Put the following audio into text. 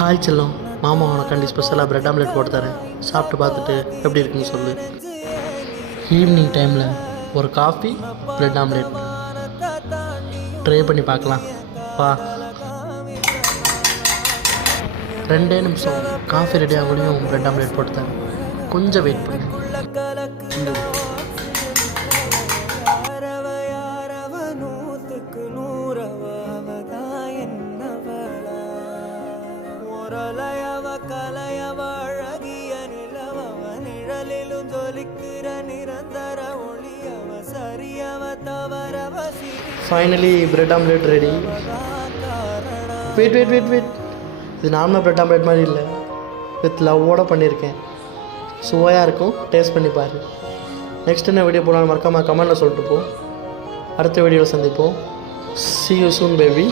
Hi செல்லம், மாமா உனக்காண்டி ஸ்பெஷலாக ப்ரெட் ஆம்லெட் போட்டு தரேன். சாப்பிட்டு பார்த்துட்டு எப்படி இருக்குன்னு சொல்லு. ஈவினிங் டைமில் ஒரு காஃபி, ப்ரெட் ஆம்லெட் ட்ரை பண்ணி பார்க்கலாம். வா. 2 நிமிஷம் காஃபி ரெடி ஆகலையும் ப்ரெட் ஆம்லெட் போட்டு தரேன். கொஞ்சம் வெயிட் பண்ணு. Finally bread omelette ready. Wait, இது நார்மல் பிரெட் ஆம்லெட் மாதிரி இல்லை, வித் லவ்வோடு பண்ணியிருக்கேன். சுவையாக இருக்கும், டேஸ்ட் பண்ணி பாரு. நெக்ஸ்ட் என்ன வீடியோ போடலான்னு மறக்காமல் கமெண்டில் சொல்லிட்டு போ. அடுத்த வீடியோவில் சந்திப்போம். See you soon baby.